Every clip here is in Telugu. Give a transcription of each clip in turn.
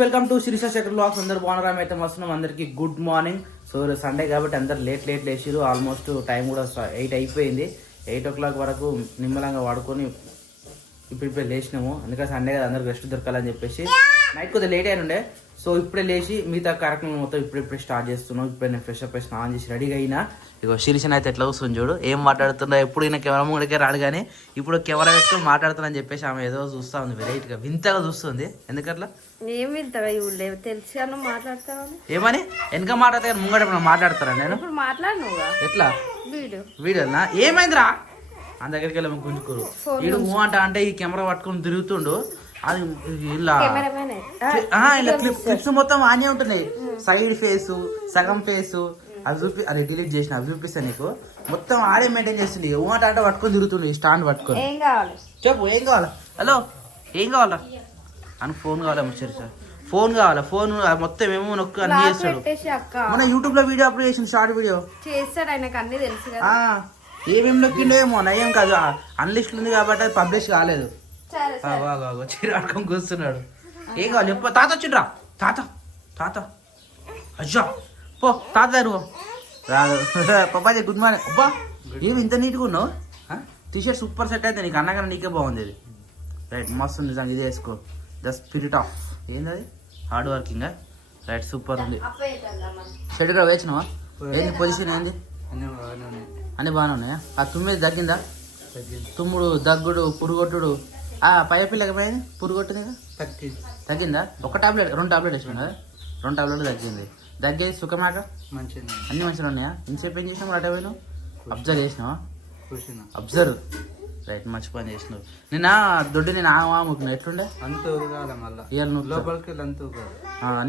Welcome to Shirisha Shekhar blogs. అందరు బాగున్నారా? అయితే వస్తున్నాం. అందరికి గుడ్ మార్నింగ్. సో సండే కాబట్టి అందరు లేట్ లేచిరు. ఆల్మోస్ట్ టైం కూడా 8 అయిపోయింది. 8 o'clock వరకు నిమ్మలంగా వాడుకొని ఇప్పుడు లేచినాము. అందుకే సండే కదా అందరికి రెస్ట్ దొరకాలని చెప్పేసి నైట్ కొద్దిగా లేట్ అయిన ఉండే. సో ఇప్పుడే లేచి మిగతా కార్యక్రమం మొత్తం ఇప్పుడే స్టార్ట్ చేస్తున్నాం. ఇప్పుడే నేను ఫ్రెష్ అప్ స్నానం చేసి రెడీగా అయినా. ఇగో శిరీషని అయితే ఎట్లా వస్తుంది చూడు, ఏం మాట్లాడుతున్నా. ఎప్పుడు ఈయన కెమెరా ముందుకే రాడు, కానీ ఇప్పుడు కెమెరా పెట్టుకుని మాట్లాడుతున్నా చెప్పేసి ఆమె ఏదో చూస్తా ఉంది, వెరైటీగా వింతగా చూస్తుంది. ఎందుకట్లా? ఏం వింతగా ఇవ్వలేవు తెలిసి మాట్లాడతావు ఏమని వెనక మాట్లాడతా ముంగట మాట్లాడతారా? నేను మాట్లాడు ఎట్లా వీడియోనా? ఏమైందిరా అని దగ్గరికి వెళ్ళి గుంజుకోరు. వీడు అంట అంటే ఈ కెమెరా పట్టుకుని తిరుగుతుండు. అది ఇలా ఇలా క్లిప్స్ మొత్తం ఆనే ఉంటున్నాయి. సైడ్ ఫేసు, సగం ఫేసు అవి చూపి, అదే డిలీట్ చేసిన అవి చూపిస్తాను నీకు. మొత్తం ఆడే మెయింటైన్ చేస్తుంది. ఏమంట అంటే పట్టుకొని తిరుగుతుండు ఈ స్టాండ్ పట్టుకొని. చెప్పు ఏం కావాలా? హలో ఏం కావాలా అని? ఫోన్ కావాలా? సార్ ఫోన్ కావాలా? ఫోన్ మొత్తం ఏమో నొక్కు అన్ని చేస్తాడు. మన యూట్యూబ్ లో వీడియో అప్లోడ్ చేసిన షార్ట్ వీడియో చేస్తాడు. ఆయనకు అన్ని తెలుసు. ఏమేమి నొక్కిండో ఏమో నయం కాదు. అన్లిస్ట్ ఉంది కాబట్టి అది పబ్లిష్ కాలేదు. చీరాడుకొని కూర్చున్నాడు. ఏం కావాలి చెప్పు. తాత వచ్చిండ్రా. తాత తాత అజ్జా పో తాత రాదు. Papaji good morning. అబ్బా ఏమి ఇంత నీట్గా ఉన్నావు? టీషర్ట్ సూపర్ సెట్ అయితే నీకు అన్నగానే నీకే బాగుంది. ఇది రైట్ మస్తు నిజంగా. ఇది వేసుకో. ద స్పిరిట్ ఆఫ్ ఏంది అది? Hard working. రైట్ సూపర్ ఉంది. షెడ్యూల్ వేసినావా? ఏంది పొజిషన్ ఏంది? అన్ని బాగానే ఉన్నాయా? ఆ తుమ్మిది తగ్గిందా? తుమ్ముడు, దగ్గుడు, పురుగొట్టుడు పై పిల్లకి పోయింది. పురుగొట్టింది తగ్గిందా? ఒక టాబ్లెట్ 2 టాబ్లెట్ వేసినా కదా? 2 టాబ్లెట్లు తగ్గింది. దగ్గేది సుఖమాట మంచిగా అన్ని మంచిగా ఉన్నాయా? ఇంతసేపు ఏం చేసినావు? అటే పోయినావు అబ్జర్వ్ చేసినావా? అబ్జర్వ్. రైట్ మంచి పని చేసినావు. నిన్న దొడ్డు నేను ఆముకున్నా. ఎట్లుండే?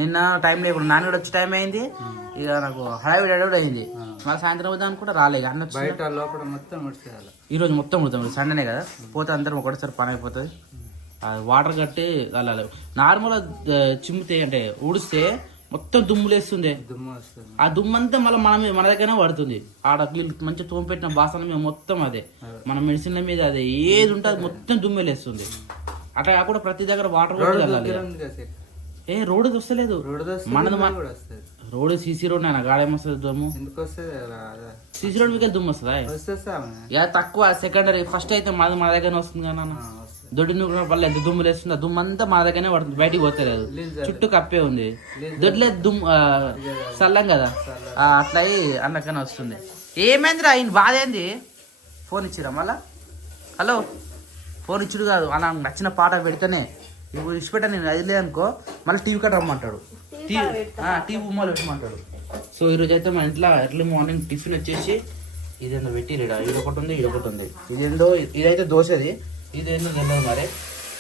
నిన్న టైం లేకుండా నాన్న కూడా వచ్చే టైం అయింది. ఇక నాకు హడావిడి అడవుడు అయింది. మళ్ళీ సాయంత్రం వద్దాం కూడా రాలేదు. అన్న ఈ రోజు మొత్తం ఉడతాం. సండేనే కదా, పోతే అందరం ఒకటేసారి పని అయిపోతుంది. వాటర్ కట్టి వెళ్ళాలి. నార్మల్ చిమ్మితే అంటే ఊడిస్తే మొత్తం దుమ్ములేస్తుంది. ఆ దుమ్మంతా మళ్ళీ మన దగ్గరనే పడుతుంది. ఆడ మంచిగా తోమిపెట్టిన బాసన మీద మొత్తం అదే, మన మెడిసిన్ల మీద అదే, ఏది ఉంటే అది మొత్తం దుమ్మెలేస్తుంది. అట్లా కాకుండా ప్రతి దగ్గర వాటర్ కూడా వెళ్ళాలి. ఏ రోడ్డుకి వస్తలేదు. మనది రోడ్ సీసీ రోడ్ అయినా గాడేమొస్తుంది దుమ్ము? సీసీ రోడ్ మీకు దుమ్ము వస్తుందా? తక్కువ సెకండరీ. ఫస్ట్ అయితే మన దగ్గరనే వస్తుంది కదా నాన్న. దొడ్డి నువ్వు వల్ల ఎంత దుమ్ము లేస్తుంది. ఆ దుమ్ము అంతా మన దగ్గరనే పడుతుంది, బయటికి పోతలేదు. చుట్టూ కప్పే ఉంది. దొడ్లే దుమ్ము చల్లం కదా, అట్లా అయి అన్నకనే వస్తుంది. ఏమైందిరా ఆయన బాధ ఏంది? ఫోన్ ఇచ్చిరా మళ్ళా? హలో ఫోన్ ఇచ్చుడు కాదు, అలా నచ్చిన పాట పెడితేనే ఇప్పుడు ఇచ్చిపెట్టా. నేను అది లేదనుకో మళ్ళీ టీవీ కట్ట రమ్మంటాడు, టీవీ బొమ్మలు పెట్టమంటాడు. సో ఈరోజు అయితే మా ఇంట్లో ఎర్లీ మార్నింగ్ టిఫిన్ వచ్చేసి ఇదేందో పెట్టిరా. ఇదొకటి ఉంది, ఇదొకటి ఉంది. ఇదేందో ఇదైతే దోశది, ఇదేందో తెలియదు మరి.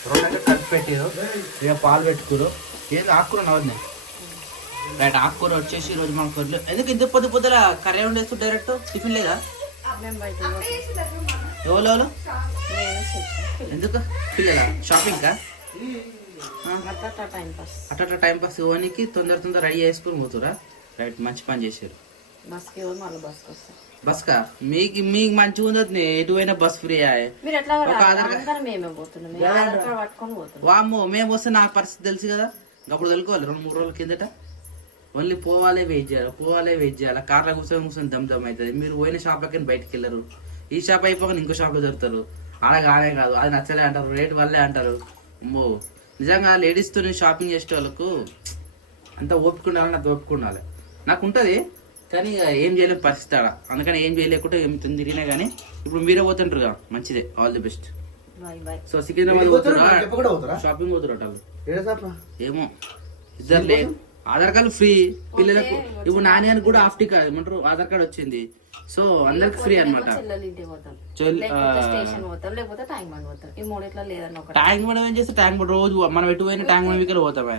2 అయితే కలిపి పెట్టారు. ఇక పాలు పెట్టుకోరు. ఏదో ఆకుకూర నవ్వదు. రైట్ ఆకుకూర వచ్చేసి ఈరోజు మనకు ఎందుకు ఇంత పొద్దుల కర్రీ ఉండేస్తూ డైరెక్ట్ టిఫిన్ లేదా? ఎవరు ఎందుకు పిల్లలా? షాపింగ్ కా? అట్లా టైం పాస్ ఇవ్వడానికి తొందర రెడీ చేసుకుని పోతురా. రైట్ మంచి పని చేశారు. బస్ కా మీకు మంచిగా ఉండదు. ఎటువైనా బస్ ఫ్రీ. వామ్మో మేము వస్తే నాకు పరిస్థితి తెలుసు కదా. అప్పుడు తెలుకోవాలి 2-3 రోజుల కిందట. ఓన్లీ పోవాలే వెయిట్ చేయాలి. కార్లో కూర్చొని దమ్ అవుతుంది. మీరు పోయిన షాప్లకి బయటకు వెళ్ళరు. ఈ షాప్ అయిపోక ఇంకో షాప్ లో దొరుకుతారు. ఆడగానే కాదు, అది నచ్చలే అంటారు, రేట్ వల్లే అంటారు. అమ్మో నిజంగా లేడీస్తో షాపింగ్ చేసే వాళ్ళకు అంత ఓపిక ఉండాలని అంత ఓపిక ఉండాలి. నాకు ఉంటుంది కానీ ఏం చేయలేని పరిస్థితి ఆడ. అందుకని ఏం చేయలేకుండా ఏం తిరిగినా కానీ ఇప్పుడు మీరే పోతుంటారు. మంచిదే, all the best. So Secunderabad పోతురా, షాపింగ్ పోతురా. ఏమో ఇద్దరు లేదు. ఆధార్ కార్డు ఫ్రీ పిల్లలకు. ఇప్పుడు నాని అని కూడా హాఫ్ టికెట్ ఏమంటారు ఆధార్ కార్డు వచ్చింది. సో అందరికి ఫ్రీ అనమాట. ట్యాంక్ బండ్ ఏం చేస్తే ట్యాంక్ బండ్ రోజు మనం ఎటు పోయిన ట్యాంక్ బండ్ వీకెళ్ళి పోతామే.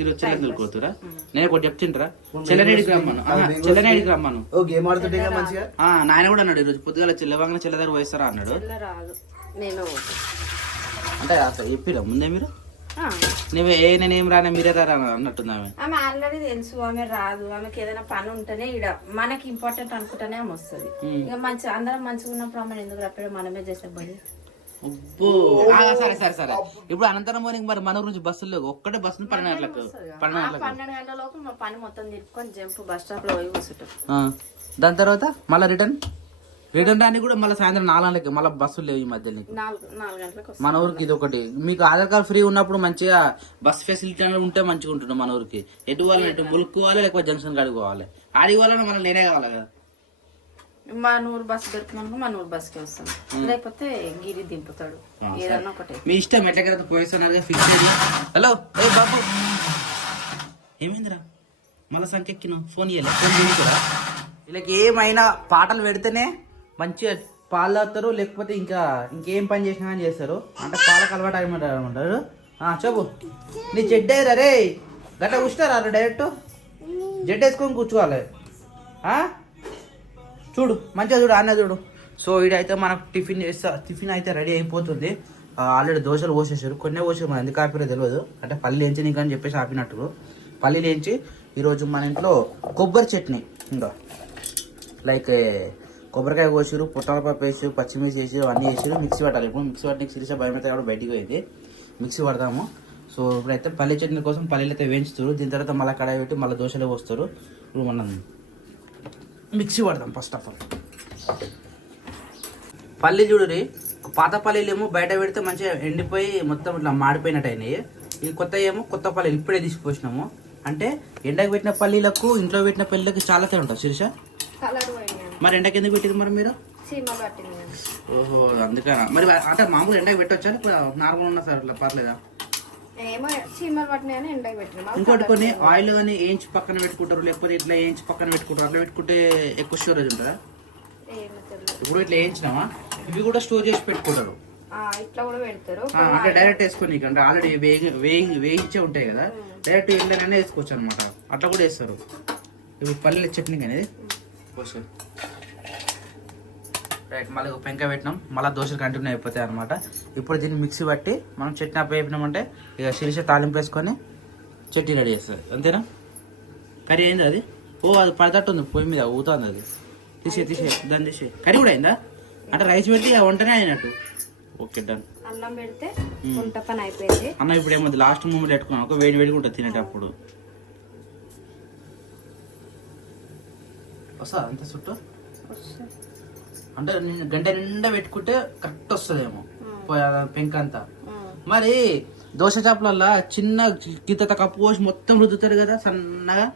ఈరోజు చెల్లెని పోతురా. నేను ఒకటి చెప్తుంటరా, చెల్లెనేడికి రమ్మను. నాయన కూడా అన్నాడు ఈరోజు పొద్దుగాల చెల్లెవంగా చెల్లె దగ్గర పోయిస్తారా అన్నాడు. అంటే చెప్పిరా ముందే మీరు? నేనేం రానే మీరే రా అన్నట్టుంది. ఆమె ఆల్రెడీ తెలుసు ఆమె రాదు. ఆమెకి ఏదైనా పని ఉంటేనే ఇడ మనకి ఇంపార్టెంట్ అనుకుంటేనే ఆమె వస్తుంది. ఇక అందరం మంచిగా ఉన్నప్పుడు ఆమె ఎందుకు రాపడం? మనమే చేసే పని. అబ్బో. సరే సరే సరే. ఇప్పుడు అనంతరం మార్నింగ్ మరి మన గురించి బస్సులు లేవు, ఒక్కటే బస్సు 12 గంటలకు 12 గంటలకు 12 గంటల లోపు మా పని మొత్తం తిప్పుకొని జంపు బస్ స్టాప్ లో పోయి కూర్చుంటాం. దాని తర్వాత మళ్ళీ రిటర్న్ రాని కూడా మళ్ళీ సాయంత్రం 4 గంటలకి మళ్ళీ బస్సులు లేవు ఈ మధ్య. 4 గంటలకు మన ఊరికి ఇది ఒకటి. మీకు ఆధార్ కార్డ్ ఫ్రీ ఉన్నప్పుడు మంచిగా బస్ ఫెసిలిటీ అనేది ఉంటే మంచిగా ఉంటుంది మన ఊరికి. ఎటు పోవాలి, ఎటు ములుక్కోవాలి, లేకపోతే జంక్షన్ కాడికి పోవాలి. ఆడికి పోవాలన్నా మనం నేనే కావాలి కదా. మా నూరు బస్సు దొరికినాక మా నూరు బస్కి వస్తాం, లేకపోతే గిరి దింపుతాడు, ఏదన్నా ఒకటి మీ ఇష్టం. ఎట్లకైతే పోయిస్తున్నారు ఫిక్స్ అయ్యి. హలో ఏ బాబు ఏమైందిరా మళ్ళీ సంఖ్య ఎక్కిన ఫోన్ ఇవ్వలే, ఫోన్ చేయించురా. వీళ్ళకి ఏమైనా పాటలు పెడితేనే మంచిగా పాలు తాగుతారు, లేకపోతే ఇంకేం పని చేసినా కానీ చేస్తారు. అంటే పాలకు అలవాటు అనమంటారు. చెప్పు నీ జడ్డేరా రే, గట్లా కూర్చుంటారా డైరెక్ట్ జడ్డు వేసుకొని కూర్చోవాలి. చూడు మంచిగా చూడు అన్న చూడు. సో ఇదైతే మనకు టిఫిన్ అయితే రెడీ అయిపోతుంది. ఆల్రెడీ దోశలు పోసేసారు, కొన్నే పోసారు, మన ఎందుకు ఆపిరో తెలియదు. అంటే పల్లీలు వేయించి నీకు అని చెప్పేసి ఆపినట్టు పల్లీలు వేయించి ఈరోజు మన ఇంట్లో కొబ్బరి చట్నీ, ఇంకా లైక్ కొబ్బరికాయ కోసారు, పుట్టాల పప్పు వేసారు, పచ్చిమిర్చి వేసారు, అన్నీ వేసారు. మిక్సీ పట్టాలి. ఇప్పుడు మిక్సీ పట్టడానికి సిరిసా భయం అయితే కాబట్టి బయటికి పోయింది, మిక్సీ పడదాము. సో ఇప్పుడైతే పల్లీ చట్నీ కోసం పల్లీలు అయితే వేయించుతారు. దీని తర్వాత మళ్ళీ కడాయి పెట్టి మళ్ళీ దోశలు పోస్తారు. ఇప్పుడు మనం మిక్సీ పడదాం. ఫస్ట్ ఆఫ్ ఆల్ పల్లీ చూడురి, పాత పల్లీలు ఏమో బయట పెడితే మంచిగా ఎండిపోయి మొత్తం ఇట్లా మాడిపోయినట్టు అయినాయి. ఈ కొత్త ఏమో కొత్త పల్లీలు ఇప్పుడే తీసుకుపోసినాము. అంటే ఎండకు పెట్టిన పల్లీలకు ఇంట్లో పెట్టిన పల్లీలకు చాలా తేడా ఉంటుంది శిరీష. మరి ఎండకి ఎందుకు పెట్టింది మరి మీరు? ఓహో అందుకనా. మరి అంటే మామూలు ఎండకి పెట్టొచ్చా, నార్మల్ ఉన్నా సార్ పర్లేదా? ఇంకోటి కొన్ని ఆయిల్ కానీ వేయించి పక్కన పెట్టుకుంటారు, లేకపోతే ఇట్లా వేయించి పక్కన పెట్టుకుంటారు. అట్లా పెట్టుకుంటే ఎక్కువ స్టోరేజ్ ఉంటుందా? ఇప్పుడు ఇట్లా వేయించినామా, ఇవి కూడా స్టోర్ చేసి పెట్టుకుంటారు. ఇట్లా కూడా పెడతారు. అంటే డైరెక్ట్ వేసుకొని అంటే ఆల్రెడీ వేయించే ఉంటాయి కదా, డైరెక్ట్ ఎండనే వేసుకోవచ్చు అనమాట. అట్లా కూడా వేస్తారు. ఇప్పుడు పల్లెల చట్నీ అనేది రైట్. మళ్ళీ పెంక పెట్టినాం, మళ్ళీ దోశలు కంటిన్యూ అయిపోతాయి అనమాట. ఇప్పుడు దీన్ని మిక్సీ పట్టి మనం చట్నీ వేపినామంటే ఇక శిరీష తాలింపు వేసుకొని చట్నీ రెడీ చేస్తుంది. అంతేనా? కర్రీ అయింది అది. ఓ అది పడతట్టు ఉంది పొయ్యి మీద, ఊతుంది అది. తీసే దాన్ని తీసే. కర్రీ కూడా అయిందా? అంటే రైస్ పెట్టి వంటనే అయినట్టు. Okay done. అన్నం పెడితే వంట పని అయిపోయింది. అన్నం ఇప్పుడు ఏముంది లాస్ట్ మూమెంట్ పెట్టుకున్నాం, ఒక వేడి వేడిగా ఉంటుంది తినేటప్పుడు. వస్తా అంత చుట్టూ అంటే గంట నిండా పెట్టుకుంటే కరెక్ట్ వస్తుందేమో పెంక అంతా. మరి దోశ చాపలల్లా చిన్న గిత్త కప్పు పోసి మొత్తం రుద్దుతారు కదా సన్నగా.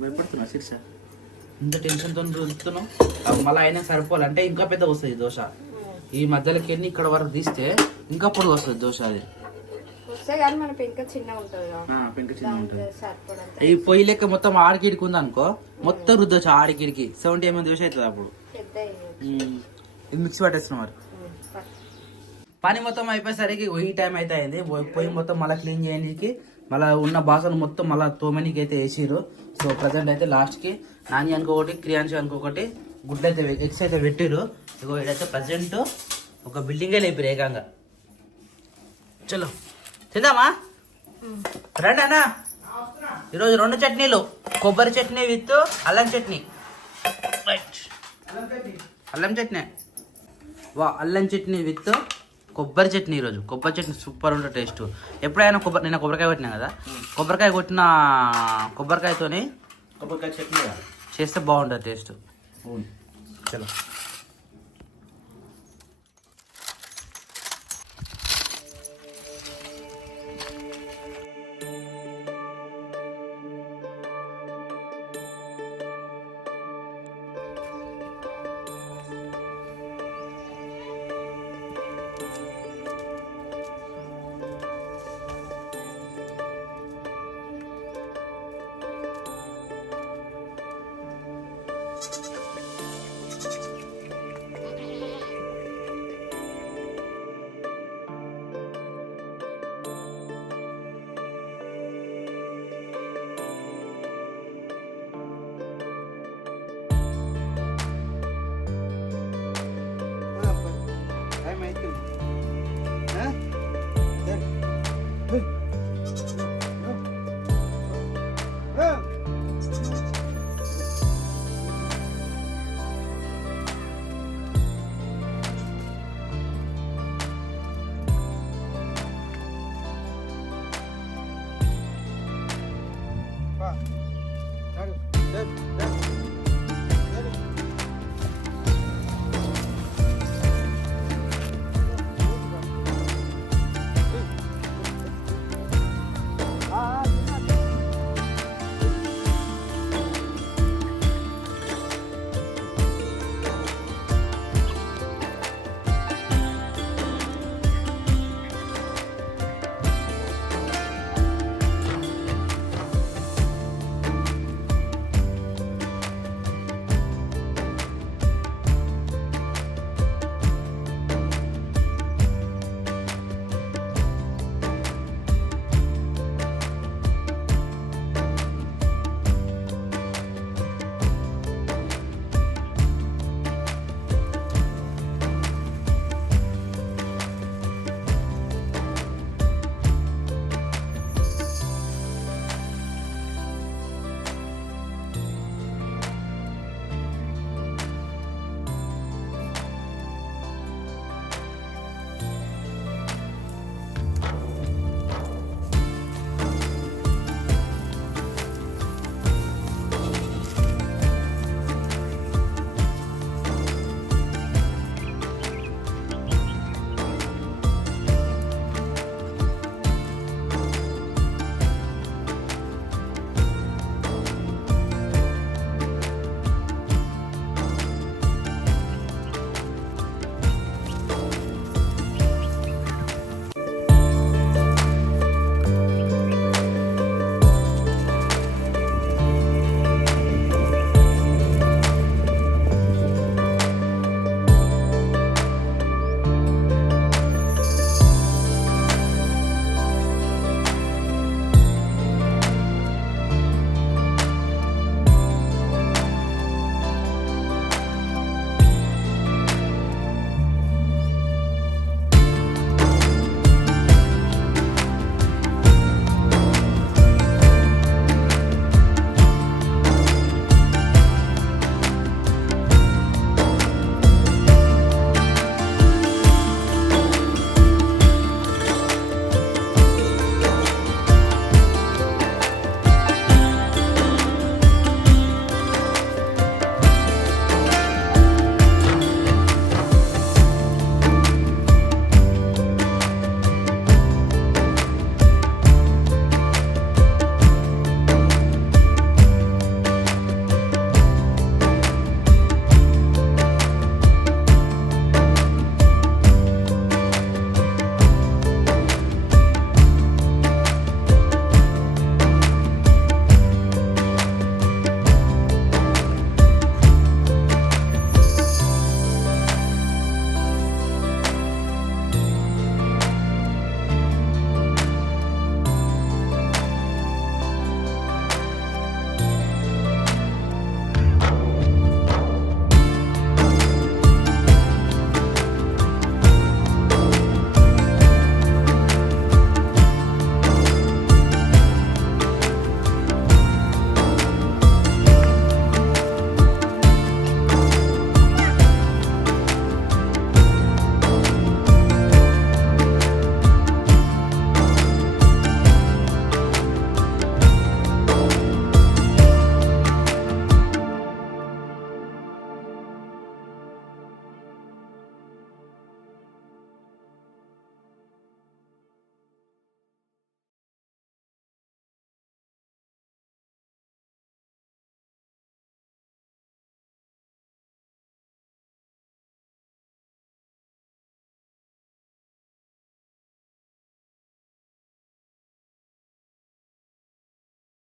భయపడుతున్నా శిర్ష, ఇంత టెన్షన్తో రుద్దుతున్నాం. మళ్ళీ అయినా సరిపోవాలి అంటే ఇంకా పెద్దగా వస్తుంది దోశ. ఈ మధ్యలోకి వెళ్ళి ఇక్కడ వరకు తీస్తే ఇంకా పొడుగు వస్తుంది దోశ. అది పెంక చిన్న ఉంటుంది. ఈ పొయ్యి లెక్క మొత్తం ఆడికిడికి ఉంది అనుకో, మొత్తం రుద్దొచ్చు ఆడికిడికి. 70 ML దోశ అవుతుంది అప్పుడు. ఇది మిక్సీ పట్టేస్తున్నాం. మరి పని మొత్తం అయిపోయేసరికి ఈ టైం అయితే అయింది. పొయ్యి మొత్తం మళ్ళీ క్లీన్ చేయడానికి, మళ్ళీ ఉన్న బాసలు మొత్తం మళ్ళీ తోమనికి అయితే వేసిరు. సో ప్రజెంట్ అయితే లాస్ట్కి నాని అనుకోకటి, క్రియాంశి అనుకోకటి గుడ్లు అయితే ఎగ్స్ అయితే పెట్టిరు. ఇగో ఇదైతే ప్రజెంట్ ఒక బిల్డింగే లేపిరు ఏకంగా. చలో తిందామా రండి అన్న. ఈరోజు 2 చట్నీలు, కొబ్బరి చట్నీ విత్ అల్లం చట్నీ. అల్లం చట్నీ అల్లం చట్నీ విత్ కొబ్బరి చట్నీ. ఈరోజు కొబ్బరి చట్నీ సూపర్ ఉంటుంది టేస్ట్. ఎప్పుడైనా నేను కొబ్బరికాయ కొట్టినా కదా, కొబ్బరికాయ కొట్టిన కొబ్బరికాయతోని కొబ్బరికాయ చట్నీ చేస్తే బాగుంటుంది టేస్ట్. చలో